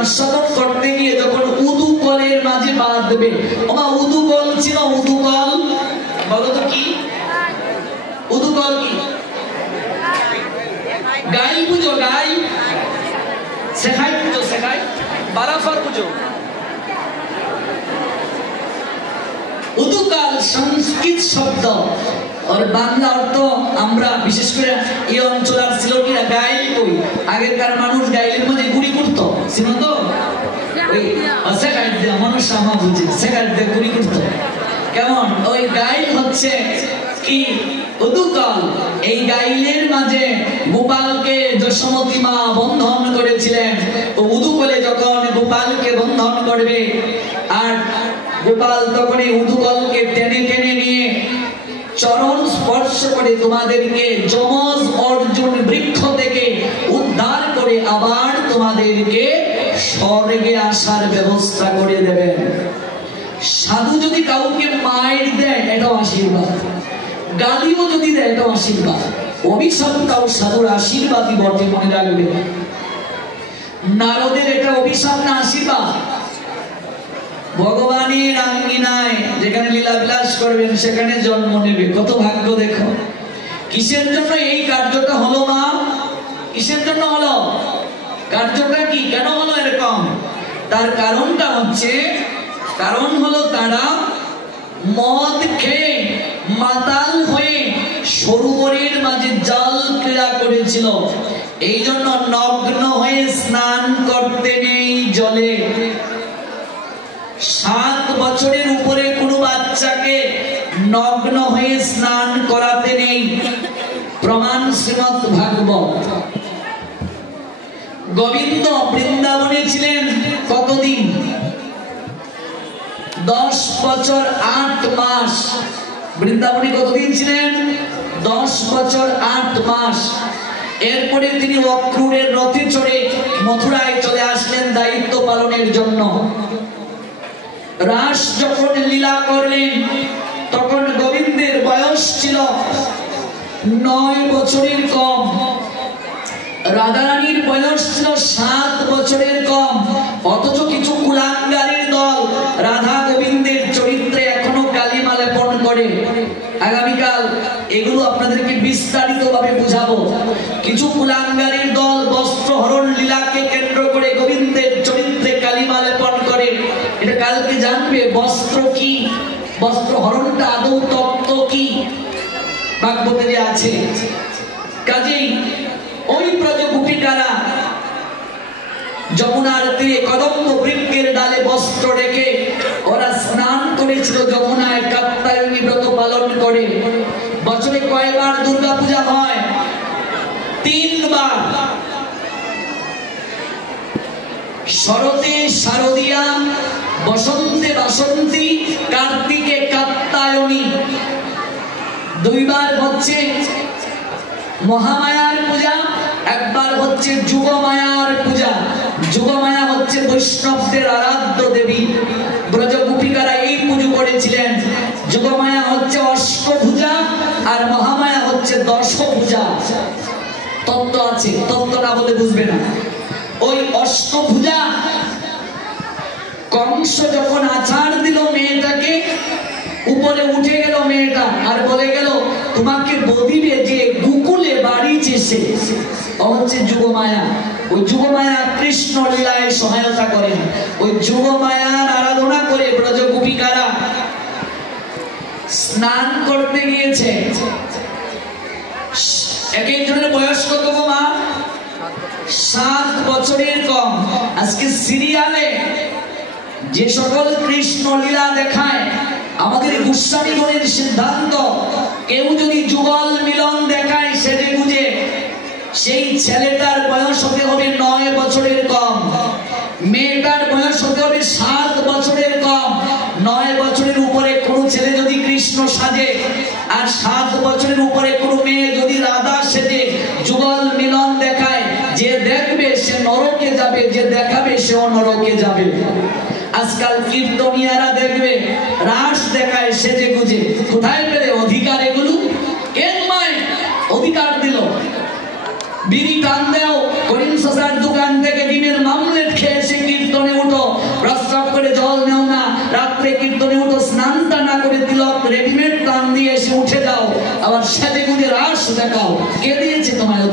আস্বাদন করতে গিয়ে যখন উদুকলের মাঝে পা দেবে, ওমা উদুকল ছিল, উদুকল বলো তো কি? উদুকল কি? গাই পুজো, গাই শেখাই পুজো, শেখাই বারাফার পুজো। উদুকাল সংস্কৃত শব্দ আর বাংলা অর্থ আমরা বিশেষ করে এই অঞ্চলের সিলেটিরা গাইল কই। আগেকার মানুষ গাইলের মধ্যে গুড়ি করতো, চিনো তো? ওই সেখাই দিয়ে মানুষ আমা বুঝে সেখাই দিয়ে গুড়ি করতো। কেমন ওই গাইল হচ্ছে কি উদুকাল। এই গাইলের মাঝে গোপালকে যশোমতী মা বন্ধন করেছিলেন। ও উদুকলে যখন গোপালকে বন্ধন করবে আর গোপাল তখন এই উদুকলকে টেনে টেনে নিয়ে চরণ স্পর্শ করে তোমাদেরকে যমজ অর্জুন বৃক্ষ থেকে উদ্ধার করে আবার তোমাদেরকে স্বর্গে আসার ব্যবস্থা করে দেবেন। সাধু যদি কাউকে মায়ের দেয় এটাও আশীর্বাদ, গালিও যদি দেয় এটাও আশীর্বাদ, অভিশাপটাও সাধুর আশীর্বাদই বটে, মনে রাখবে। নারদের এটা অভিশাপ না আশীর্বাদ? ভগবানের আঙ্গিনায় যেখানে লীলা বিলাস করবেন সেখানে জন্ম নেবে, কত ভাগ্য দেখো। কিসের জন্য এই কার্যটা হলো মা? কিসের জন্য হলো কার্যটা? কি কেন হলো এরকম? তার কারণটা হচ্ছে, কারণ হলো তারা মদ খেয়ে মাতাল হয়ে সরোবরের মাঝে জল ক্রীড়া করেছিল। এই জন্য নগ্ন হয়ে স্নান করতে নেই জলে। 7 বছরের উপরে কোনো বাচ্চাকে নগ্ন হয়ে স্নান করাতে নেই, প্রমাণ শ্রীমদ্ ভাগবত। গোবিন্দ বৃন্দাবনে ছিলেন কতদিন? 10 বছর 8 মাস। বৃন্দাবনে কতদিন ছিলেন? 10 বছর 8 মাস। এরপরে তিনি অক্রূরের রথে চড়ে মথুরায় চলে আসলেন দায়িত্ব পালনের জন্য। রাস যখন লীলা করলেন তখন গোবিন্দের বয়স ছিল 9 বছরের কম, রাধারানীর বয়স ছিল 7 বছরের কম। অথচ কিছু কুলাঙ্গারের দল রাধা গোবিন্দের চরিত্রে এখনো কালিমা লেপন করে। আগামীকাল এগুলো আপনাদেরকে বিস্তারিত ভাবে বুঝাবো। কিছু কুলাঙ্গারের দল বস্ত্রহরণ লীলাকে কেন্দ্র করে গোবিন্দের চরিত্রে কালিমা লেপন করে। এটা কালকে জানবে বস্ত্র কি, বস্ত্রহরণটা আদৌ তত্ত্ব কি, ভাগবতে যে আছে। কাজেই ওই ব্রজগোপিকারা যমুনার তীরে কদম্ব বৃক্ষের ডালে বস্ত্র রেখে ওরা স্নান করেছিল যমুনায়, কাত্যায়নী ব্রত পালন করে। বছরে কয়বার দুর্গা পূজা হয়? 3 বার। শরতে শারদিয়া, বসন্তে বাসন্তী, কার্তিকে কাত্যায়নী। 2 বার হচ্ছে মহামায়ার পূজা, একবার হচ্ছে যুগমায়ার পূজা। যুগমায়া হচ্ছে বৈষ্ণবদের আরাধ্য দেবী। ব্রজগোপিকারা এই পুজো করেছিলেন। যুগমায়া হচ্ছে অষ্টভুজা আর মহামায়া হচ্ছে দশভুজা। তত্ত্ব আছে, তত্ত্ব না বলে বুঝবে না। ওই অষ্টভুজা কংস যখন আছাড় দিল মেয়েটাকে, উপরে উঠে গেল মেয়েটা আর বলে গেল তোমাকে বদিবে যে গোকুলে বাড়িছে সে, হচ্ছে যুগমায়া। ওই যুগমায়া কৃষ্ণ লীলায় সহায়তা করেন। ওই যুগমায়ার আরাধনা করে ব্রজগোপিকারা স্নান করতে গিয়েছে। এক একজনের বয়স কত গো মা? 7 বছরের কম। আজকে সিরিয়ালে যে সকল কৃষ্ণ লীলা দেখায়, আমাদের গোস্বামীগণের সিদ্ধান্ত, কেউ যদি যুগল মিলন দেখায় সেজে বুঝে, সেই ছেলেটার বয়স হতে হবে 9 বছরের কম, মেয়েটার বয়স হতে হবে 7 বছরের কম। 9 বছরের উপরে কোনো ছেলে যদি কৃষ্ণ সাজে আর 7 বছরের উপরে কোনো মেয়ে যদি রাধা সেজে যুগল মিলন দেখায়, যে দেখবে সে নরকে যাবে, যে দেখাবে সেও নরকে যাবে। আজকাল কীর্তনিয়ারা দেখবে রাস দেখায় সেজে গুজে। কোথায় পেলে অধিকার এগুলো? কে তোমায় অধিকার দিল? বিড়ি টান দেও, করিম শশার দোকান থেকে ডিমের মামলেট খেয়ে সে সাজে গুজে রাস দেখাও, কে দিয়েছে তোমায়